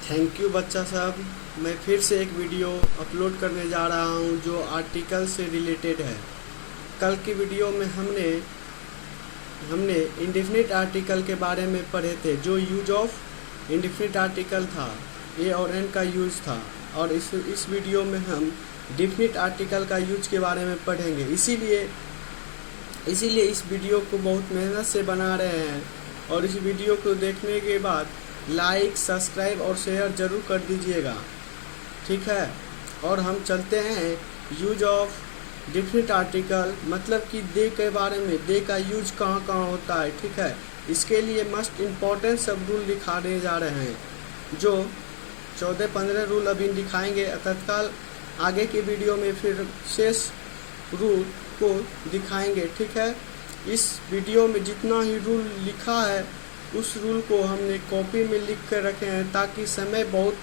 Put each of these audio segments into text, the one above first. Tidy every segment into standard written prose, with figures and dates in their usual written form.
Thank you बच्चा साहब। मैं फिर से एक वीडियो अपलोड करने जा रहा हूं जो आर्टिकल से रिलेटेड है। कल की वीडियो में हमने हमने इंडेफिनिट आर्टिकल के बारे में पढ़े थे, जो यूज ऑफ इंडेफिनिट आर्टिकल था, ए और एन का यूज था। और इस वीडियो में हम डेफिनिट आर्टिकल का यूज के बारे में पढ़ेंगे। इसीलिए इस वीडियो को बहुत मेहनत से बना रहे हैं, और इस वीडियो को देखने के बाद लाइक, सब्सक्राइब और शेयर ज़रूर कर दीजिएगा, ठीक है। और हम चलते हैं यूज ऑफ डेफिनिट आर्टिकल, मतलब कि दे के बारे में, दे का यूज कहाँ कहाँ होता है, ठीक है। इसके लिए मस्ट इम्पॉर्टेंट सब रूल दिखाने जा रहे हैं, जो 14-15 रूल अभी दिखाएंगे तत्काल। आगे की वीडियो में फिर शेष रूल को दिखाएंगे, ठीक है। इस वीडियो में जितना ही रूल लिखा है उस रूल को हमने कॉपी में लिख कर रखे हैं, ताकि समय बहुत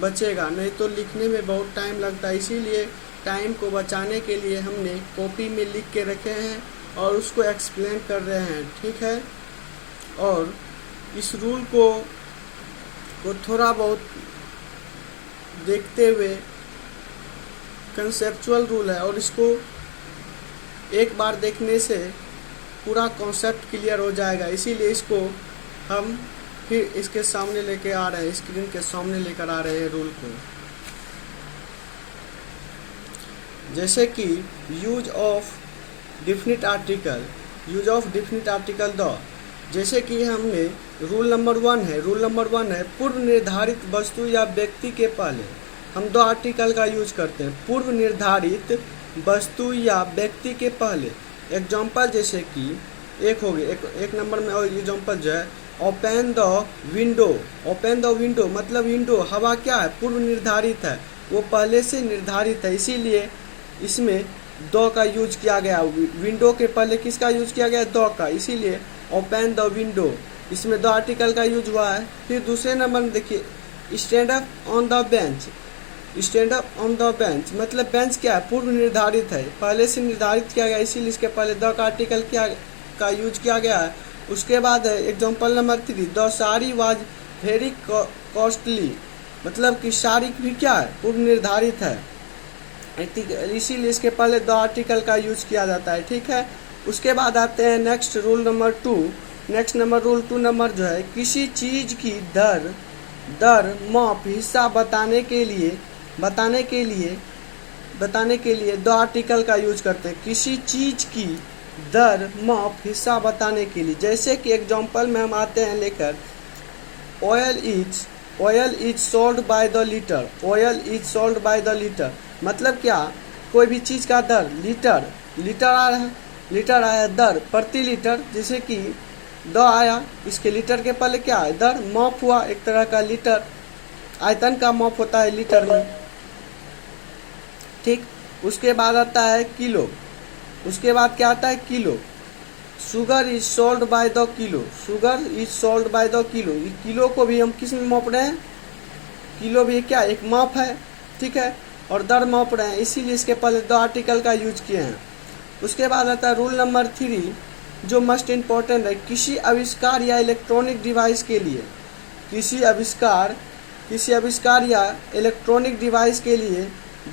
बचेगा, नहीं तो लिखने में बहुत टाइम लगता है। इसीलिए टाइम को बचाने के लिए हमने कॉपी में लिख के रखे हैं और उसको एक्सप्लेन कर रहे हैं, ठीक है। और इस रूल को थोड़ा बहुत देखते हुए, कंसेप्चुअल रूल है और इसको एक बार देखने से पूरा कॉन्सेप्ट क्लियर हो जाएगा। इसीलिए इसको हम फिर इसके सामने लेके आ रहे हैं, स्क्रीन के सामने लेकर आ रहे हैं रूल को। जैसे कि use of definite article, use of definite article the, जैसे कि हमने रूल नंबर 1 है पूर्व निर्धारित वस्तु या व्यक्ति के पहले हम दो आर्टिकल का यूज करते हैं। पूर्व निर्धारित वस्तु या व्यक्ति के पहले एग्जाम्पल, जैसे कि एक हो गया, एक नंबर में और एग्जाम्पल जो है open the window. Open the window मतलब विंडो, हवा क्या है, पूर्व निर्धारित है, वो पहले से निर्धारित है, इसीलिए इसमें दो का यूज किया गया। विंडो के पहले किसका यूज किया गया, दो का, इसीलिए ओपन द विंडो, इसमें दो आर्टिकल का यूज हुआ है। फिर दूसरे नंबर में देखिए stand up on the bench. Stand up on the bench मतलब बेंच क्या है, पूर्व निर्धारित है, पहले से निर्धारित किया गया, इसीलिए इसके पहले द का आर्टिकल का यूज किया गया है। उसके बाद है example number 3, the sari was very costly, मतलब कि साड़ी भी क्या है, पूर्व निर्धारित है, इसीलिए इसके पहले द आर्टिकल का यूज किया जाता है, ठीक है। उसके बाद आते हैं next rule number 2। Next number rule 2 number जो है, किसी चीज की दर, माप, हिस्सा बताने के लिए दो आर्टिकल का यूज करते हैं। किसी चीज की दर, माप, हिस्सा बताने के लिए, जैसे कि एग्जांपल में हम आते हैं लेकर oil is sold by the litre. Oil is sold by the litre मतलब क्या, कोई भी चीज का दर, लीटर आ रहा है, लीटर आया, दर प्रति लीटर, जैसे कि द आया, इसके लीटर के पहले क्या है, दर, माप हुआ, एक तरह का लीटर, आयतन का माप होता है लीटर में, ठीक। उसके बाद आता है किलो। उसके बाद क्या आता है, kilo. Sugar is sold by the kilo. Sugar is sold by the kilo, kilo को भी हम किस में माप रहे हैं, किलो भी क्या, एक माप है, ठीक है, और दर माप रहे हैं, इसीलिए इसके पहले दो आर्टिकल का यूज किए हैं। उसके बाद आता है रूल नंबर 3, जो मस्ट इम्पॉर्टेंट है, किसी आविष्कार या इलेक्ट्रॉनिक डिवाइस के लिए, किसी आविष्कार या इलेक्ट्रॉनिक डिवाइस के लिए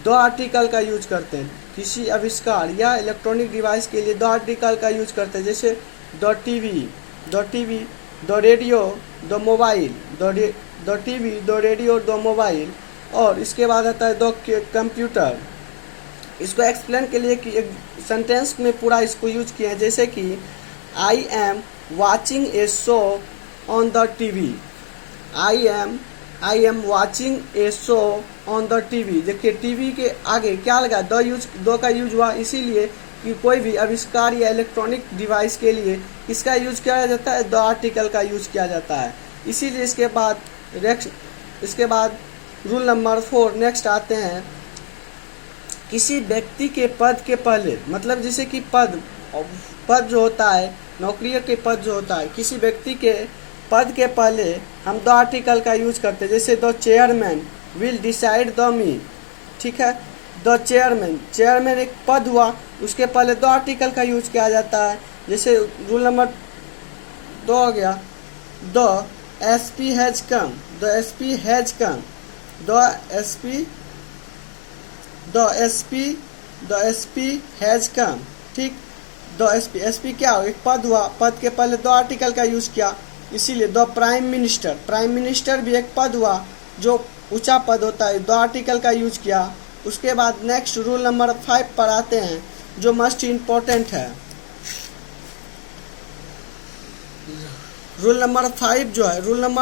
दो आर्टिकल का यूज करते हैं। किसी आविष्कार या इलेक्ट्रॉनिक डिवाइस के लिए दो आर्टिकल का यूज करते हैं, जैसे the TV, the radio, the mobile, the TV, the radio, the mobile. और इसके बाद आता है द कंप्यूटर। इसको एक्सप्लेन के लिए कि एक सेंटेंस में पूरा इसको यूज किया है, जैसे कि I am watching A show on the TV. I am watching A show on the TV. देखिए टीवी के आगे क्या लगा, दो का यूज हुआ, इसीलिए कि कोई भी आविष्कार या इलेक्ट्रॉनिक डिवाइस के लिए किसका यूज किया जाता है, दो आर्टिकल का यूज किया जाता है, इसीलिए इसके बाद रूल नंबर 4 नेक्स्ट आते हैं, किसी व्यक्ति के पद के पहले, मतलब जैसे कि पद जो होता है, नौकरियों के पद जो होता है, किसी व्यक्ति के पद के पहले हम दो आर्टिकल का यूज करते हैं, जैसे the chairman will decide the me, ठीक है। द चेयरमैन एक पद हुआ, उसके पहले दो आर्टिकल का यूज किया जाता है, जैसे रूल नंबर 2 हो गया, the SP has come, the SP has come, the SP has come, ठीक। द SP क्या हो, एक पद हुआ, पद के पहले दो आर्टिकल का यूज किया, इसीलिए द प्राइम मिनिस्टर भी एक पद हुआ जो ऊंचा पद होता है, दो आर्टिकल का यूज किया। उसके बाद नेक्स्ट रूल नंबर 5 पर आते हैं जो मस्ट इम्पोर्टेंट है। रूल नंबर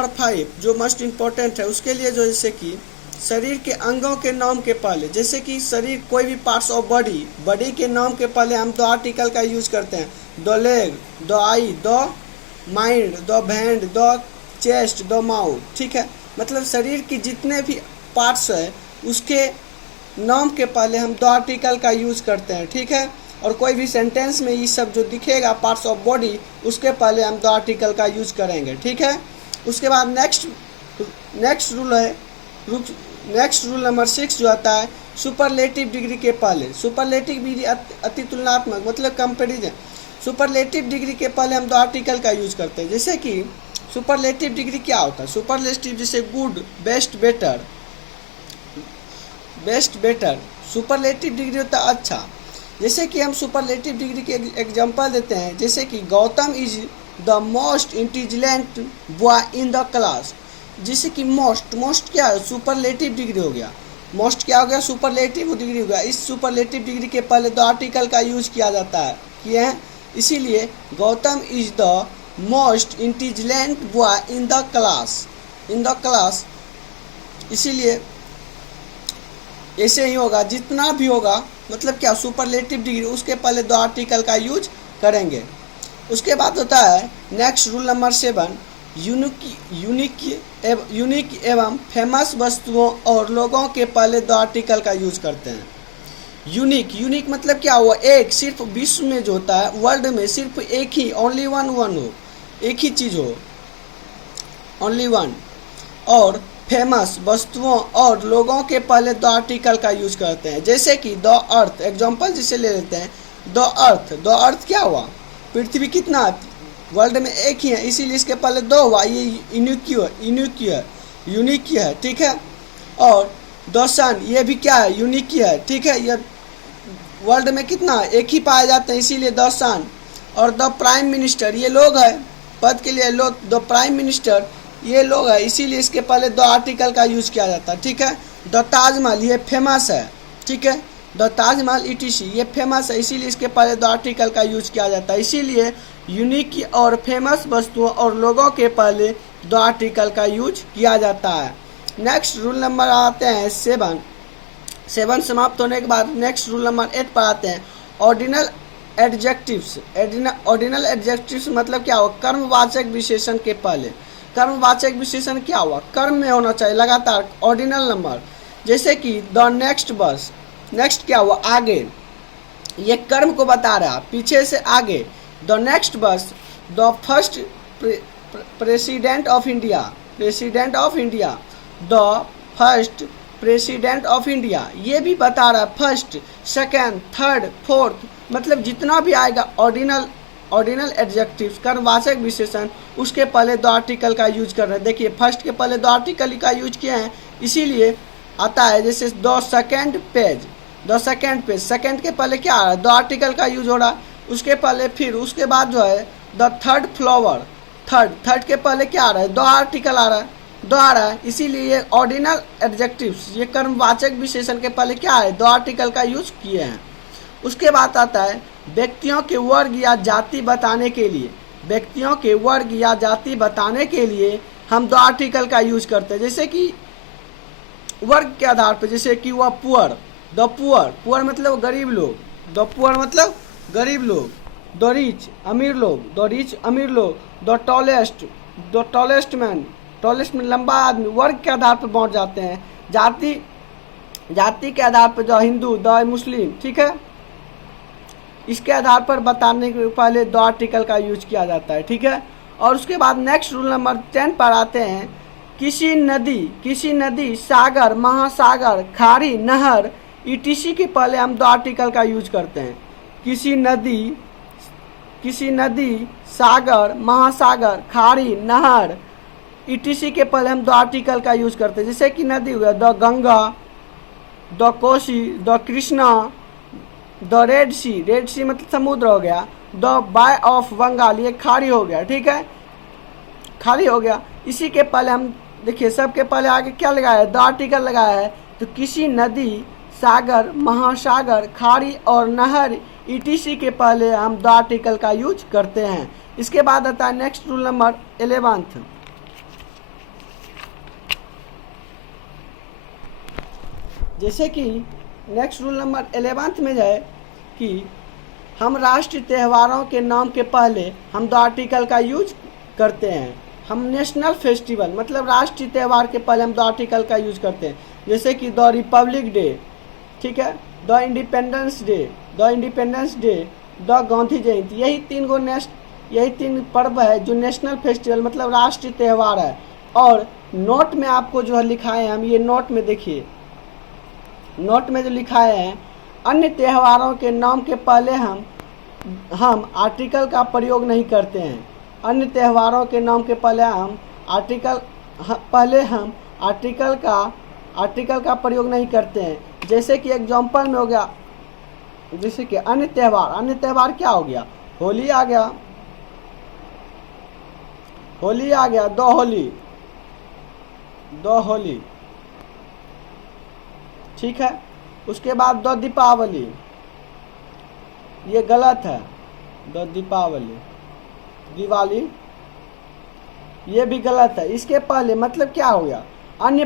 5 जो मस्ट इम्पोर्टेंट है, उसके लिए जो जैसे कि शरीर के अंगों के नाम के पहले, जैसे कि शरीर कोई भी पार्ट्स ऑफ बॉडी के नाम के पहले हम दो आर्टिकल का यूज करते हैं, the leg, the I, the mind, the hand, the chest, the mouth, ठीक है। मतलब शरीर की जितने भी पार्ट्स है उसके नाम के पहले हम दो आर्टिकल का यूज करते हैं, ठीक है। और कोई भी सेंटेंस में ये सब जो दिखेगा पार्ट्स ऑफ बॉडी, उसके पहले हम दो आर्टिकल का यूज करेंगे, ठीक है। उसके बाद नेक्स्ट रूल नंबर 6 जो आता है सुपरलेटिव डिग्री के पहले, सुपरलेटिव डिग्री अति तुलनात्मक मतलब कंपैरिजन, सुपरलेटिव डिग्री के पहले हम दो आर्टिकल का यूज करते हैं। जैसे कि सुपरलेटिव डिग्री क्या होता है, सुपरलेटिव जैसे good, best, better, superlative degree होता है अच्छा। जैसे कि हम सुपरलेटिव डिग्री के एग्जांपल देते हैं, जैसे कि Gautam is the most intelligent boy in the class. जैसे कि मोस्ट क्या है, सुपरलेटिव डिग्री हो गया, मोस्ट क्या हो गया, सुपरलेटिव डिग्री हो गया। इस सुपरलेटिव डिग्री के पहले दो आर्टिकल का यूज किया जाता है, किए हैं, इसीलिए Gautam is the most intelligent boy in the class, इसीलिए ऐसे ही होगा, जितना भी होगा मतलब क्या सुपरलेटिव डिग्री, उसके पहले दो आर्टिकल का यूज करेंगे। उसके बाद होता है नेक्स्ट रूल नंबर 7 यूनिक एवं फेमस वस्तुओं और लोगों के पहले दो आर्टिकल का यूज करते हैं। यूनिक मतलब क्या हुआ, एक, सिर्फ विश्व में जो होता है, वर्ल्ड में सिर्फ एक ही, ओनली वन हो, एक ही चीज हो, ओनली वन। और फेमस वस्तुओं और लोगों के पहले दो आर्टिकल का यूज करते हैं। जैसे कि द अर्थ, एग्जांपल जिसे ले लेते हैं, द अर्थ क्या हुआ, पृथ्वी कितना, वर्ल्ड में एक ही है, इसीलिए इसके पहले दो हुआ, ये यूनिक है, ठीक है। और द सन, ये भी क्या है, यूनिक है, ठीक है, ये वर्ल्ड में कितना, एक ही पाए जाते हैं, इसीलिए द सन। और द प्राइम मिनिस्टर, ये लोग है, पद के लिए लोग, द प्राइम मिनिस्टर ये लोग है, इसीलिए इसके पहले दो आर्टिकल का यूज किया जाता है, ठीक है। द ताजमहल, ये फेमस है, ठीक है, द ताजमहल ETC ये फेमस है, इसीलिए इसके पहले दो आर्टिकल का यूज किया जाता है। इसीलिए यूनिक और फेमस वस्तुओं और लोगों के पहले दो आर्टिकल का यूज किया जाता है। नेक्स्ट रूल नंबर आते हैं 7 समाप्त होने के बाद नेक्स्ट रूल नंबर 8 पर आते हैं ऑर्डिनल एडजेक्टिव्स। ऑर्डिनल एडजेक्टिव्स मतलब क्या हुआ, कर्मवाचक विशेषण के पहले, कर्मवाचक विशेषण क्या हुआ, कर्म में होना चाहिए लगातार, ऑर्डिनल नंबर। जैसे कि द नेक्स्ट क्या हुआ, आगे, ये कर्म को बता रहा, पीछे से आगे। द नेक्स्ट बस, the first president of India, the first president of India, ये भी बता रहा है, फर्स्ट, सेकेंड, थर्ड, फोर्थ, मतलब जितना भी आएगा ऑर्डिनल एडजेक्टिव्स कर्मवाचक विशेषण, उसके पहले दो आर्टिकल का यूज कर रहे हैं। देखिए फर्स्ट के पहले दो आर्टिकल का यूज किए हैं, इसीलिए आता है जैसे द सेकेंड पेज, सेकेंड के पहले क्या आ रहा है, दो आर्टिकल का यूज हो रहा है, उसके पहले फिर उसके बाद जो है द थर्ड फ्लावर, थर्ड के पहले क्या आ रहा है, दो आर्टिकल आ रहा है, इसीलिए ये ऑर्डिनल एडजेक्टिव्स ये कर्मवाचक विशेषण के पहले क्या है, दो आर्टिकल का यूज किए हैं। उसके बाद आता है व्यक्तियों के वर्ग या जाति बताने के लिए हम दो आर्टिकल का यूज करते हैं। जैसे कि वर्ग के आधार पर, जैसे कि वह पुअर, द पुअर मतलब गरीब लोग, द पुअर मतलब गरीब लोग, द रिच अमीर लोग, द टॉलेस्ट मैन लंबा आदमी, वर्ग के आधार पर बांट जाते हैं। जाति के आधार पर जो हिंदू, द मुस्लिम, ठीक है, इसके आधार पर बताने के पहले दो आर्टिकल का यूज किया जाता है, ठीक है। और उसके बाद नेक्स्ट रूल नंबर 10 पर आते हैं किसी नदी, सागर, महासागर, खाड़ी, नहर ETC के पहले हम दो आर्टिकल का यूज करते हैं। किसी नदी, सागर, महासागर, खाड़ी, नहर ईटीसी के पहले हम द आर्टिकल का यूज करते हैं, जैसे कि नदी हो गया the Ganga, the Kosi, the Krishna, the Red Sea मतलब समुद्र हो गया, द बाय ऑफ बंगाल ये खाड़ी हो गया, ठीक है, खाड़ी हो गया। इसी के पहले हम देखिए सबके पहले आगे क्या लगाया है, द आर्टिकल लगाया है, तो किसी नदी, सागर, महासागर, खाड़ी और नहर ईटीसी के पहले हम द आर्टिकल का यूज करते हैं। इसके बाद आता है नेक्स्ट रूल नंबर 11th। जैसे कि नेक्स्ट रूल नंबर 11th में है कि हम राष्ट्रीय त्योहारों के नाम के पहले हम द आर्टिकल का यूज करते हैं। हम नेशनल फेस्टिवल मतलब राष्ट्रीय त्यौहार के पहले हम द आर्टिकल का यूज करते हैं, जैसे कि द रिपब्लिक डे, ठीक है, the Independence Day, the Gandhi Jayanti. यही तीन पर्व है जो नेशनल फेस्टिवल मतलब राष्ट्रीय त्यौहार है। और नोट में आपको जो है लिखाए हैं, हम ये नोट में देखिए, नोट में जो लिखाए हैं, अन्य त्योहारों के नाम के पहले हम आर्टिकल का प्रयोग नहीं करते हैं। अन्य त्योहारों के नाम के पहले हम आर्टिकल का प्रयोग नहीं करते हैं। जैसे कि एग्जांपल में हो गया, जैसे कि अन्य त्यौहार क्या हो गया, होली आ गया, दो होली, ठीक है। उसके बाद दो दीपावली, ये गलत है, दो दिवाली ये भी गलत है। इसके पहले मतलब क्या हो गया, अन्य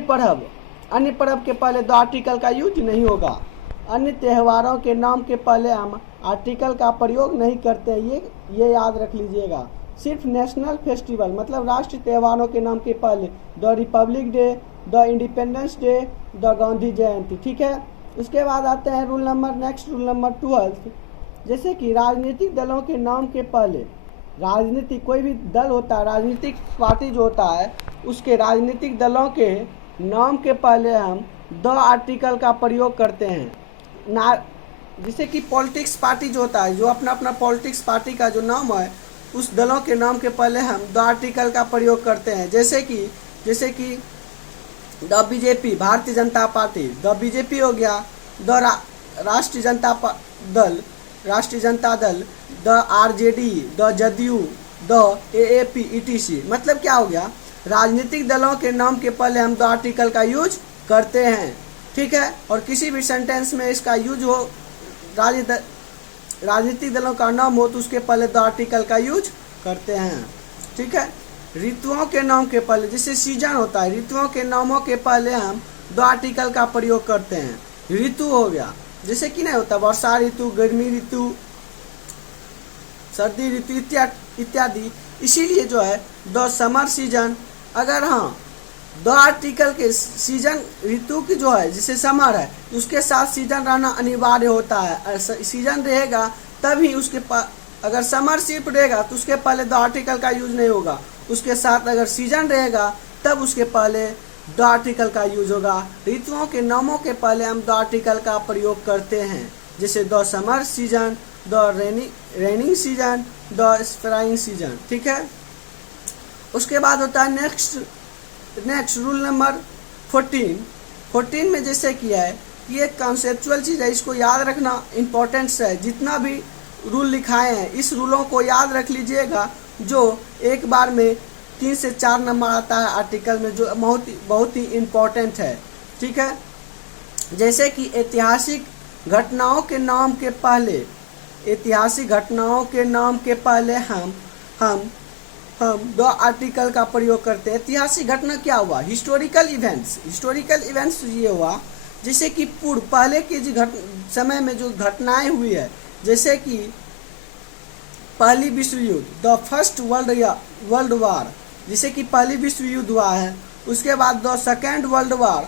पर्व के पहले दो आर्टिकल का यूज नहीं होगा। अन्य त्योहारों के नाम के पहले हम आर्टिकल का प्रयोग नहीं करते हैं, ये याद रख लीजिएगा। सिर्फ नेशनल फेस्टिवल मतलब राष्ट्रीय त्योहारों के नाम के पहले the Republic Day, the Independence Day, the Gandhi Jayanti, ठीक है। उसके बाद आते हैं नेक्स्ट रूल नंबर 12। जैसे कि राजनीतिक दलों के नाम के पहले, कोई भी दल होता है, राजनीतिक पार्टी जो होता है, उसके राजनीतिक दलों के नाम के पहले हम द आर्टिकल का प्रयोग करते हैं। जैसे कि पॉलिटिक्स पार्टी जो होता है, जो अपना पॉलिटिक्स पार्टी का जो नाम है, उस दलों के नाम के पहले हम द आर्टिकल का प्रयोग करते हैं। जैसे कि the BJP Bharatiya Janata party, the BJP हो गया, द राष्ट्रीय Janata Dal, the RJD, the JDU, the AAP, etc. मतलब क्या हो गया, राजनीतिक दलों के नाम के पहले हम द आर्टिकल का यूज करते हैं, ठीक है। और किसी भी सेंटेंस में इसका यूज हो, राजनीतिक दलों का नाम हो, तो उसके पहले द आर्टिकल का यूज करते हैं, ठीक है। ऋतुओं के नाम के पहले, जैसे सीजन होता है, ऋतुओं के नामों के पहले हम द आर्टिकल का प्रयोग करते हैं। ऋतु हो गया, जैसे कि नहीं होता वर्षा ऋतु, गर्मी ऋतु, सर्दी ऋतु इत्यादि। इसीलिए जो है द समर सीजन, अगर द आर्टिकल के सीजन ऋतु की जो है, जैसे समर है, उसके साथ सीजन रहना अनिवार्य होता है। सीजन रहेगा तभी अगर समर सिर्फ रहेगा तो उसके पहले द आर्टिकल का यूज नहीं होगा। उसके साथ अगर सीजन रहेगा तब उसके पहले द आर्टिकल का यूज होगा। ऋतुओं के नामों के पहले हम द आर्टिकल का प्रयोग करते हैं, जैसे the summer season, the raining season, the spring season, ठीक है। उसके बाद होता है नेक्स्ट रूल नंबर 14 में जैसे किया है, ये एक कॉन्सेप्चुअल चीज़ है, इसको याद रखना इम्पोर्टेंस है। जितना भी रूल लिखाए हैं इस रूलों को याद रख लीजिएगा, जो एक बार में 3 से 4 नंबर आता है आर्टिकल में, जो बहुत ही इम्पोर्टेंट है, ठीक है। जैसे कि ऐतिहासिक घटनाओं के नाम के पहले हम द आर्टिकल का प्रयोग करते हैं। ऐतिहासिक घटना क्या हुआ, हिस्टोरिकल इवेंट्स ये हुआ, जैसे कि पहले के समय में जो घटनाएं हुई है, जैसे कि पहली विश्व युद्ध, द फर्स्ट वर्ल्ड वार, जैसे कि पहली विश्व युद्ध हुआ है। उसके बाद द सेकेंड वर्ल्ड वार,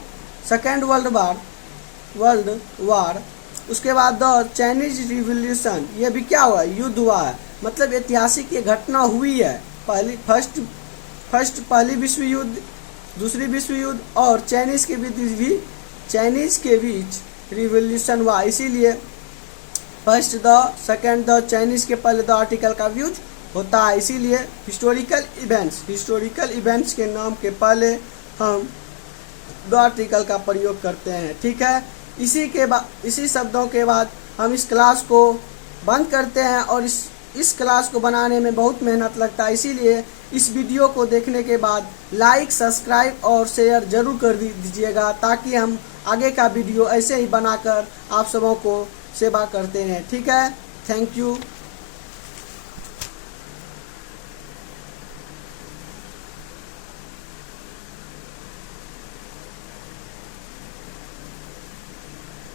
उसके बाद द चाइनीज रिवॉल्यूशन, ये भी क्या हुआ, युद्ध हुआ है। मतलब ऐतिहासिक ये घटना हुई है, पहली विश्व युद्ध, दूसरी विश्व युद्ध और चाइनीज के बीच रिवॉल्यूशन हुआ। इसीलिए first the second the Chinese के पहले द आर्टिकल का यूज होता है। इसीलिए हिस्टोरिकल इवेंट्स के नाम के पहले हम दो आर्टिकल का प्रयोग करते हैं। ठीक है, इसी शब्दों के बाद हम इस क्लास को बंद करते हैं। और इस क्लास को बनाने में बहुत मेहनत लगता है, इसीलिए इस वीडियो को देखने के बाद लाइक, सब्सक्राइब और शेयर जरूर कर दीजिएगा, ताकि हम आगे का वीडियो ऐसे ही बनाकर आप सबों को सेवा करते रहें। ठीक है, थैंक यू।